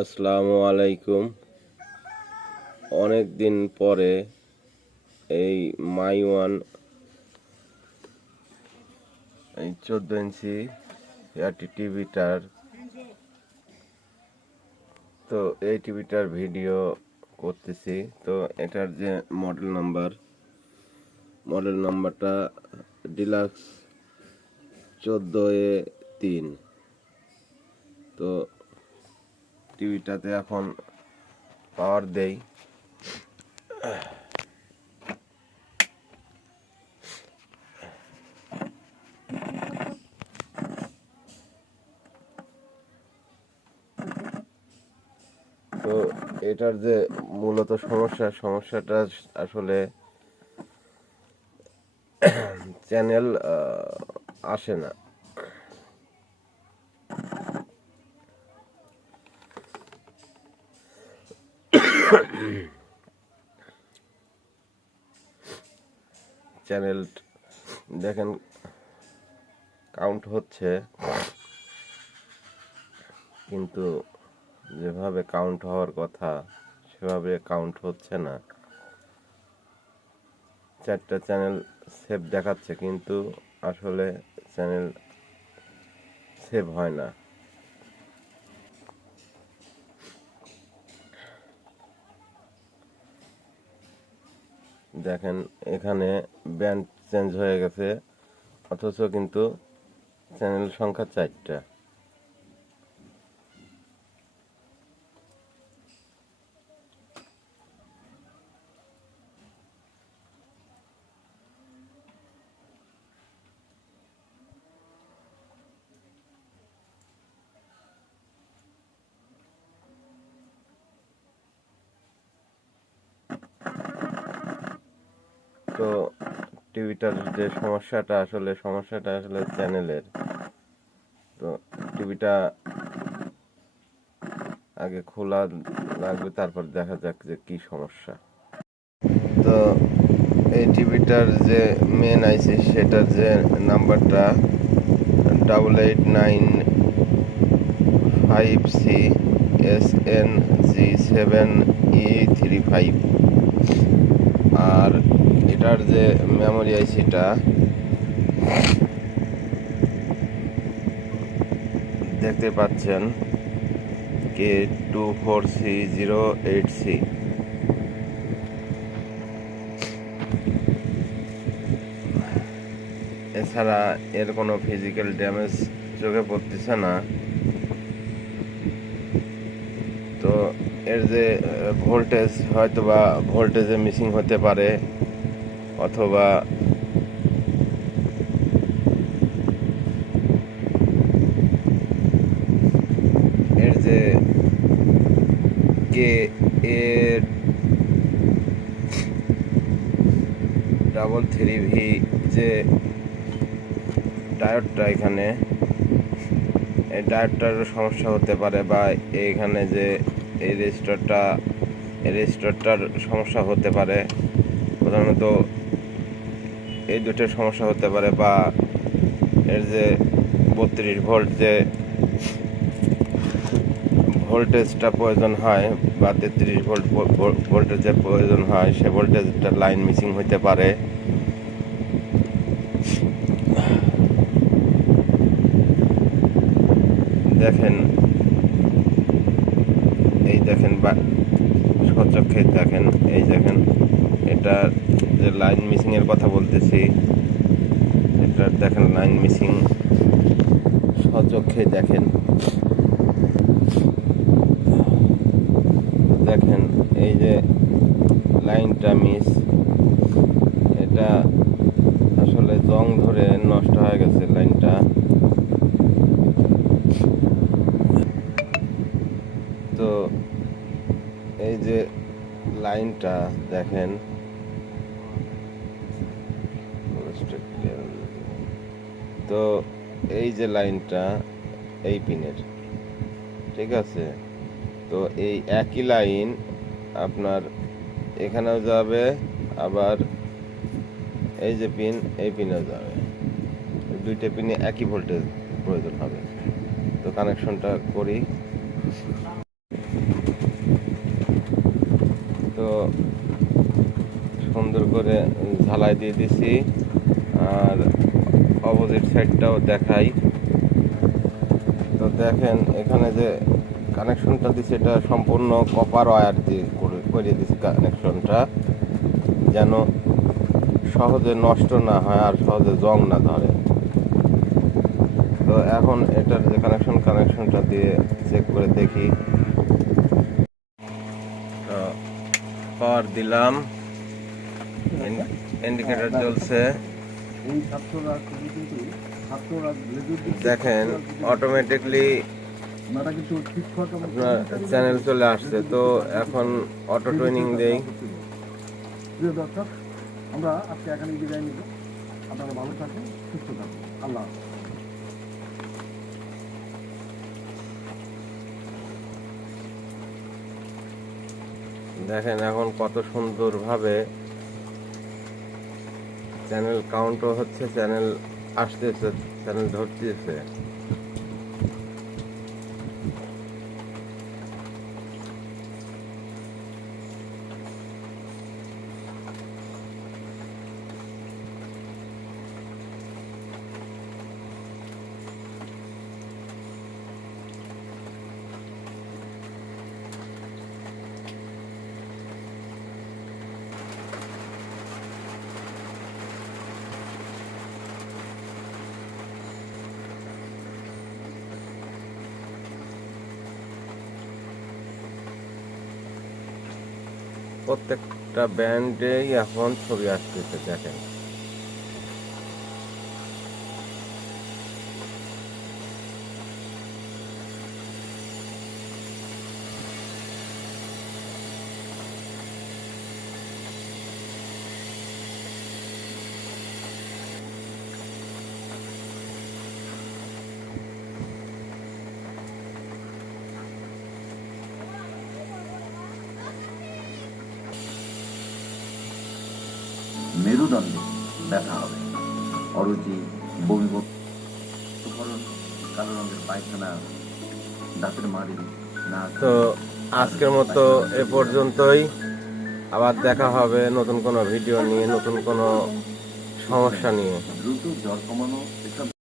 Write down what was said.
আসসালামু আলাইকুম। অনেক দিন পরে এই মাই ওয়ান এই 14 ইঞ্চি টিভিটার এই টিভিটার ভিডিও করতেছি। তো এটার যে মডেল নাম্বারটা ডিলাক্স 14A3। তো টিভিটাতে এখন পাওয়ার দেই। তো এটার যে মূলত সমস্যাটা আসলে চ্যানেল আসে না। চ্যানেল দেখেন কাউন্ট হচ্ছে, কিন্তু যেভাবে কাউন্ট হওয়ার কথা সেভাবে কাউন্ট হচ্ছে না। 4টা চ্যানেল সেভ দেখাচ্ছে, কিন্তু আসলে চ্যানেল সেভ হয় না। দেখেন এখানে ব্যান্ড চেঞ্জ হয়ে গেছে, অথচ কিন্তু চ্যানেল সংখ্যা 4টা। তো টিভিটার যে সমস্যাটা আসলে চ্যানেলের। তো টিভিটা আগে খোলা লাগবে, তারপর দেখা যাক যে কি সমস্যা। তো এই টিভিটার যে মেন আইসি সেটার যে নাম্বারটা 8895CSNG7E35। আর এটার যে মেমোরি আইসিটা দেখতে পাচ্ছেন K24C08C। এছাড়া এর কোনো ফিজিক্যাল ড্যামেজ চোখে পড়তেছে না। তো এর যে ভোল্টেজ, হয়তোবা ভোল্টেজে মিসিং হতে পারে, অথবা এর যে KA333V যে ডায়োডটা, এখানে এই ডায়োডটার সমস্যা হতে পারে, বা এইখানে যে এই রেজিস্টারটার সমস্যা হতে পারে। প্রধানত এই দুটোর সমস্যা হতে পারে, বা এর যে 32 ভোল্ট যে ভোল্টেজটা প্রয়োজন হয়, বা 33 ভোল্ট ভোল্টেজের প্রয়োজন হয়, সে ভোল্টেজটা লাইন মিসিং হতে পারে। দেখেন বা সচক্ষে দেখেন, এই দেখেন এটা যে লাইন মিসিং এর কথা বলতেছি, এটা দেখেন লাইন মিসিং, সচক্ষে দেখেন এই যে লাইনটা মিস, এটা আসলে জং ধরে নষ্ট হয়ে গেছে লাইনটা। তো এই যে লাইনটা দেখেন, তো এই যে লাইনটা এই পিনের, ঠিক আছে। তো এই একই লাইন আপনার এখানেও যাবে, আবার এই যে পিন, এই পিনেও যাবে। দুইটা পিনে একই ভোল্টেজ প্রয়োজন হবে। তো কানেকশনটা করি। তো সুন্দর করে ঝালাই দিয়ে দিছি, আর অপোজিট সাইডটাও দেখাই। তো দেখেন এখানে যে কানেকশনটা দিচ্ছে এটা সম্পূর্ণ কপার ওয়্যার দিয়ে করে দিচ্ছি কানেকশনটা, যেন সহজে নষ্ট না হয় আর সহজে জং না ধরে। তো এখন এটার যে কানেকশনটা দিয়ে চেক করে দেখি। তো পাওয়ার দিলাম, ইন্ডিকেটর জ্বলছে, দেখেন অটোমেটিকলি আপনার চ্যানেল চলে আসছে। তো এখন অটো টুইনিং দেই। প্রিয় দর্শক, আমরা আজকে এখানে বিদায় নিব। আপনারা ভালো থাকুন, সুস্থ থাকুন। আল্লাহ হাফেজ। দেখেন এখন কত সুন্দরভাবে চ্যানেল কাউন্টও হচ্ছে, চ্যানেল আসতেছে, চ্যানেল ধরতেছে। প্রত্যেকটা ব্যান্ডেই এখন ছবি আসতেছে, দেখেন। মেরুদণ্ডে ব্যথা হবে, অরুচি, বমিকরণ, কালো রঙের পায়খানা, দাঁতের মাড়ি, নাক। তো আজকের মতো এ পর্যন্তই। আবার দেখা হবে নতুন কোনো ভিডিও নিয়ে, নতুন কোনো সমস্যা নিয়ে। দ্রুত জ্বর কমানো এসব